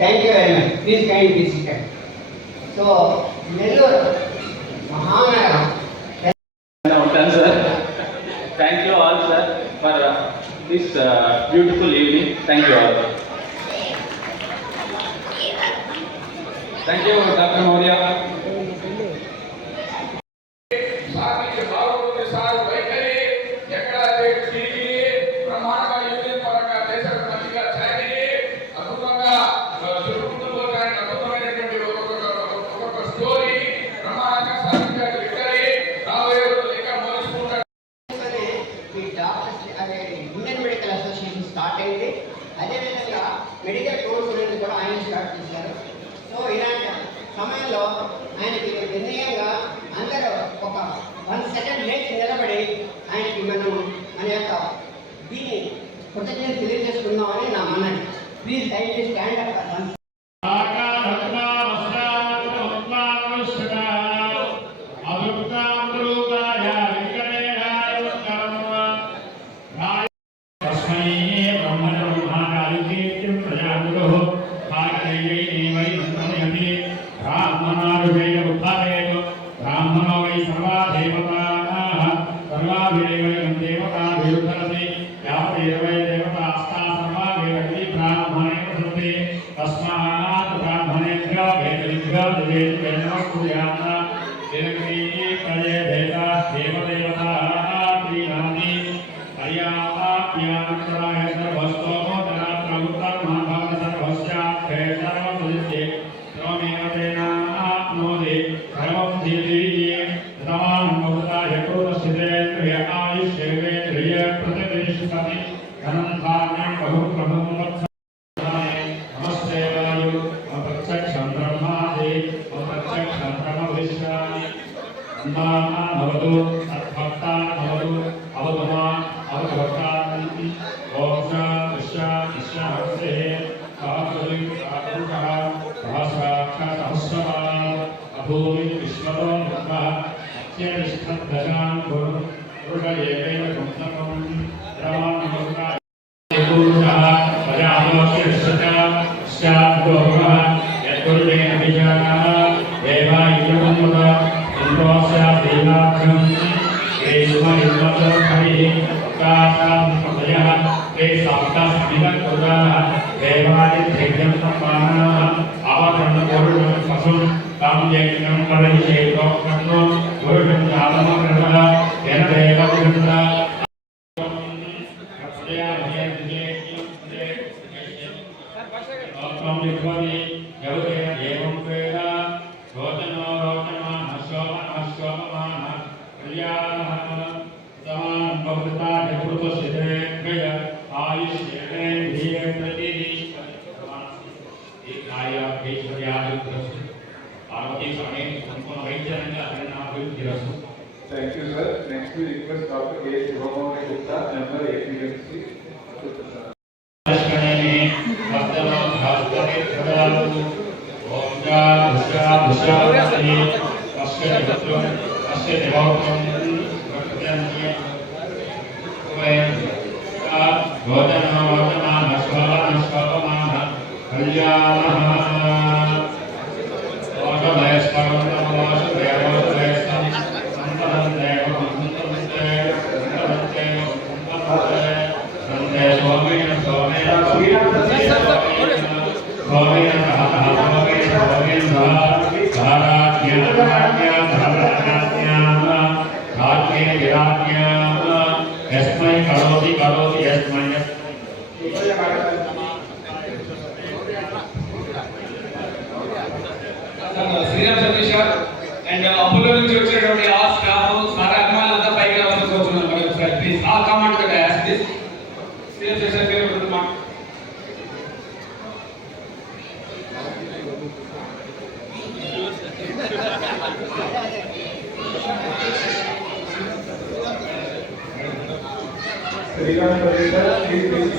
Thank you very much. Please kind please ఇక్కడ. So Nellore మహానగరం. ఉంటాను sir. Thank you all sir for this beautiful evening. Thank you all. Thank you doctor Maurya. Indian medical association start అయింది. అదేవిధంగా medical course అనేది కూడా ఆయన start చేశారు. So ఇలాంటి సమయంలో ఆయనకి నిర్ణయంగా అందరూ ఒక 1 సెకండ్ లేచి నిలబడి ఆయనకి మన యొక్క దీన్ని కృతజ్ఞత తెలియజేసుకుందామని నా మనవి. ప్లీజ్ దయచేసి stand up. Thank you, sir. Next we request Dr. K. Shivamani Gupta, member APMC. And Apollo నుంచి వచ్చేటువంటి ఆ స్టాఫ్ సార్ అభిమానులంతా పైకి రావాలని కోరుతున్నాను. మరి ప్లీజ్ ఆ కమాండ్ గా యాస్ దిస్ శ్రీరామ్ శేషర్ గారు విడుదల శ్రీరామ్ శేషర్ ప్లీజ్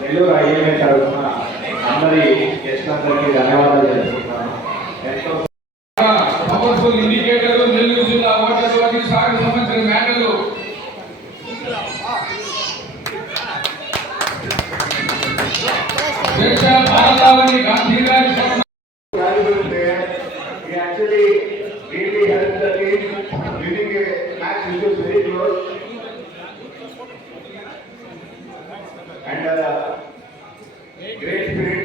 నెల్లూరు ఐఏఎస్ తరఫున అందరి గెస్టులందరికీ ధన్యవాదాలు తెలుపుతున్నాను. ఎంతో పవర్ఫుల్ ఇండికేటర్ నెల్లూరు జిల్లా వాటర్ శాఖకు సంబంధించిన మ్యాటర్లు గాంధీ గారి he actually really helped the team winning a match which was very close. And great spirit.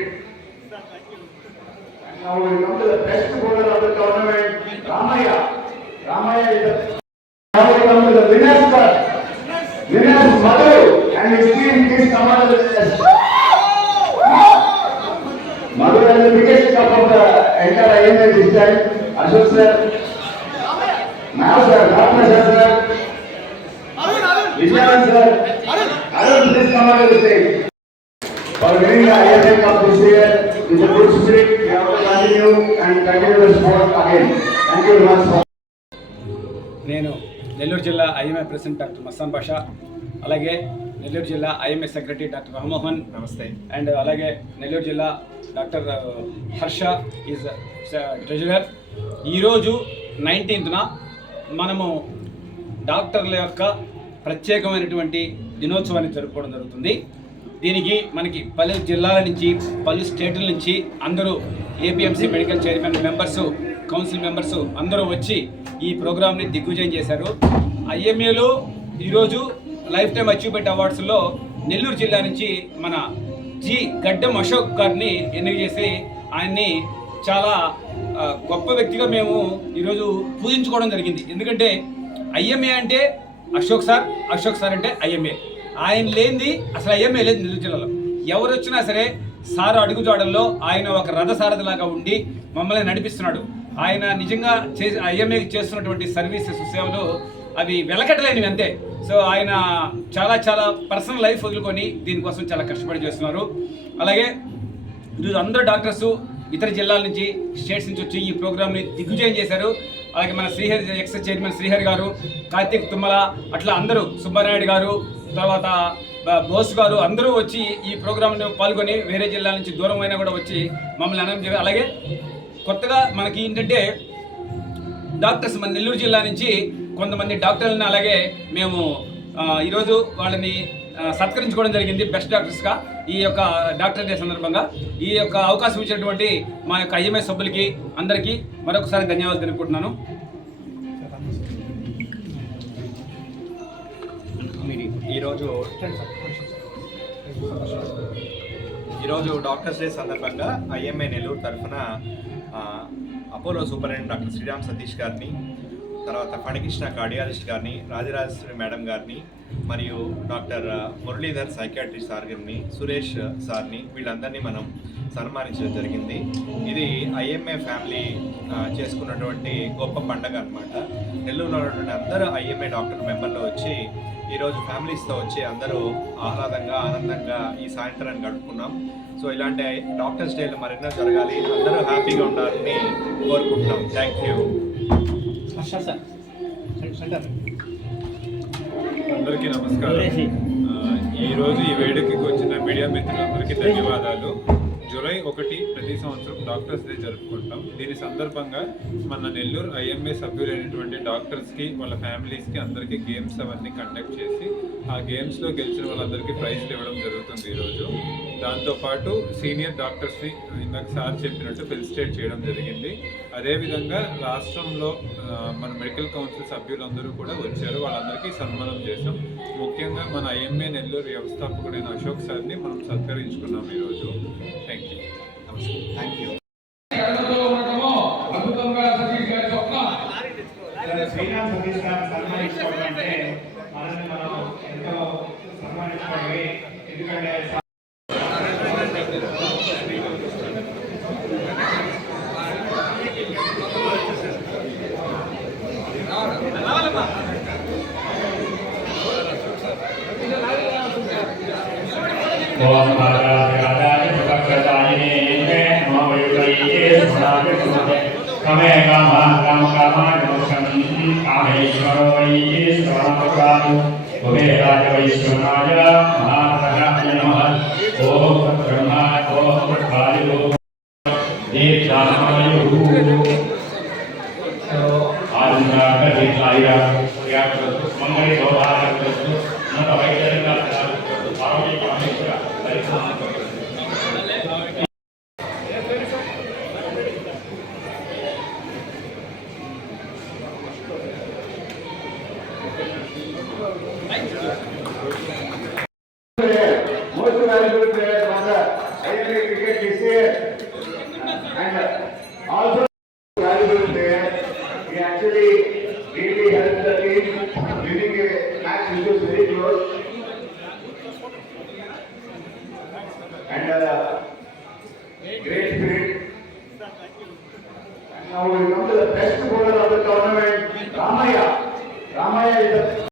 And now we come to the best bowler of the tournament, Ramaya. Ramaya is the. Now we come to the winner's cut. Winner's Madhu and his team. Please come on to the list. Madhu has the biggest cup of the entire IMA this time. Ashok sir, Mao sir, Dr. sir, Vijayan sir, Arun, please come on to the stage. For winning the IMA Cup this year, with a good spirit, we have to continue and continue the sport again. Thank you very much. నేను నెల్లూరు జిల్లా IMA president doctor Mastan బాషా, అలాగే నెల్లూరు జిల్లా IMA secretary doctor Rammohan, నమస్తే. And అలాగే నెల్లూరు జిల్లా doctor Harsha is treasurer. ఈరోజు 19th మనము డాక్టర్ల యొక్క ప్రత్యేకమైనటువంటి దినోత్సవాన్ని జరుపుకోవడం జరుగుతుంది. దీనికి మనకి పలు జిల్లాల నుంచి, పలు స్టేట్ల నుంచి అందరూ APMC medical chairman members, council members అందరూ వచ్చి ఈ ప్రోగ్రామ్ని దిగ్విజయం చేశారు. ఐఎంఏలో ఈరోజు లైఫ్ టైమ్ అచీవ్మెంట్ అవార్డ్స్లో నెల్లూరు జిల్లా నుంచి మన జి గడ్డం అశోక్ గారిని ఎన్నిక చేసి ఆయన్ని చాలా గొప్ప వ్యక్తిగా మేము ఈరోజు పూజించుకోవడం జరిగింది. ఎందుకంటే ఐఎంఏ అంటే అశోక్ సార్ అంటే ఐఎంఏ. ఆయన లేనిది అసలు ఐఎంఏ లేదు నెల్లూరు జిల్లాలో. ఎవరు వచ్చినా సరే సార్ అడుగుజాడల్లో ఆయన ఒక రథసారథిలాగా ఉండి మమ్మల్ని నడిపిస్తున్నాడు. ఆయన నిజంగా ఐఎంఏకి చేస్తున్నటువంటి సర్వీసెస్, సేవలు అవి వెలకట్టలేనివి అంతే. సో ఆయన చాలా పర్సనల్ లైఫ్ వదులుకొని దీనికోసం చాలా కష్టపడి చేస్తున్నారు. అలాగే ఈరోజు అందరూ డాక్టర్సు ఇతర జిల్లాల నుంచి, స్టేట్స్ నుంచి వచ్చి ఈ ప్రోగ్రామ్ని దిగ్విజయం చేశారు. అలాగే మన శ్రీహరి ఎక్స్ చైర్మన్ శ్రీహరి గారు, కార్తీక్ తుమ్మల, అట్లా అందరూ, సుబ్బారాయుడు గారు, తర్వాత బోస్ గారు అందరూ వచ్చి ఈ ప్రోగ్రాంలో పాల్గొని వేరే జిల్లాల నుంచి దూరం అయినా కూడా వచ్చి మమ్మల్ని అన్నం చేయాలి. అలాగే కొత్తగా మనకి ఏంటంటే డాక్టర్స్ మన నెల్లూరు జిల్లా నుంచి కొంతమంది డాక్టర్లని అలాగే మేము ఈరోజు వాళ్ళని సత్కరించుకోవడం జరిగింది బెస్ట్ డాక్టర్స్గా. ఈ యొక్క డాక్టర్ డే సందర్భంగా ఈ యొక్క అవకాశం ఇచ్చినటువంటి మా యొక్క ఐఎంఏ సభ్యులకి అందరికీ మరొకసారి ధన్యవాదాలు తెలుపుకుంటున్నాను. ఈరోజు డాక్టర్స్ డే సందర్భంగా ఐఎంఏ నెల్లూరు తరఫున Apollo superintendent doctor Sriram Satish గారిని, తర్వాత ఫణికృష్ణ కార్డియాలజిస్ట్ గారిని, రాజరాజేశ్వరి మేడం గారిని, మరియు డాక్టర్ మురళీధర్ సైకాట్రీ సార్ గారిని, సురేష్ సార్ని, వీళ్ళందరినీ మనం సన్మానించడం జరిగింది. ఇది ఐఎంఏ ఫ్యామిలీ చేసుకున్నటువంటి గొప్ప పండగ అన్నమాట. నెల్లూరులో ఉన్నటువంటి అందరూ ఐఎంఏ డాక్టర్ మెంబర్లు వచ్చి ఈరోజు ఫ్యామిలీస్తో వచ్చి అందరూ ఆహ్లాదంగా, ఆనందంగా ఈ సాయంత్రాన్ని గడుపుకున్నాం. సో ఇలాంటి డాక్టర్స్ డేలు మరెన్నో జరగాలి, అందరూ హ్యాపీగా ఉండాలని కోరుకుంటున్నాం. Thank you. అందరికీ నమస్కారం. ఈరోజు ఈ వేడుకకి వచ్చిన మీడియా మిత్రులందరికీ ధన్యవాదాలు. జూలై 1 ప్రతి సంవత్సరం డాక్టర్స్ డే జరుపుకుంటాం. దీని సందర్భంగా మన నెల్లూరు ఐఎంఏ సభ్యులైనటువంటి డాక్టర్స్కి, వాళ్ళ ఫ్యామిలీస్కి అందరికీ గేమ్స్ అవన్నీ కండక్ట్ చేసి ఆ గేమ్స్లో గెలిచిన వాళ్ళందరికీ ప్రైజ్లు ఇవ్వడం జరుగుతుంది ఈరోజు. దాంతోపాటు సీనియర్ డాక్టర్స్ని ఇందాక సార్ చెప్పినట్టు ఫెలిసిటేట్ చేయడం జరిగింది. అదేవిధంగా రాష్ట్రంలో మన మెడికల్ కౌన్సిల్ సభ్యులందరూ కూడా వచ్చారు, వాళ్ళందరికీ సన్మానం చేశాం. ముఖ్యంగా మన ఐఎంఏ నెల్లూరు వ్యవస్థాపకుడైన అశోక్ సార్ని మనం సత్కరించుకున్నాం ఈరోజు. Thank you. Thank you. Sriram Satish గారిని సన్మానించుకోవడం అంటే మనల్ని మనం ఎంతో సన్మానించుకోవాలి. ఎందుకంటే Kame kama kama kama kami kameshwaro Ishwaro Bhave Raja Vaishwanaya Maharaja Namah Om Brahma Om Kali and great spirit. And now we come to the best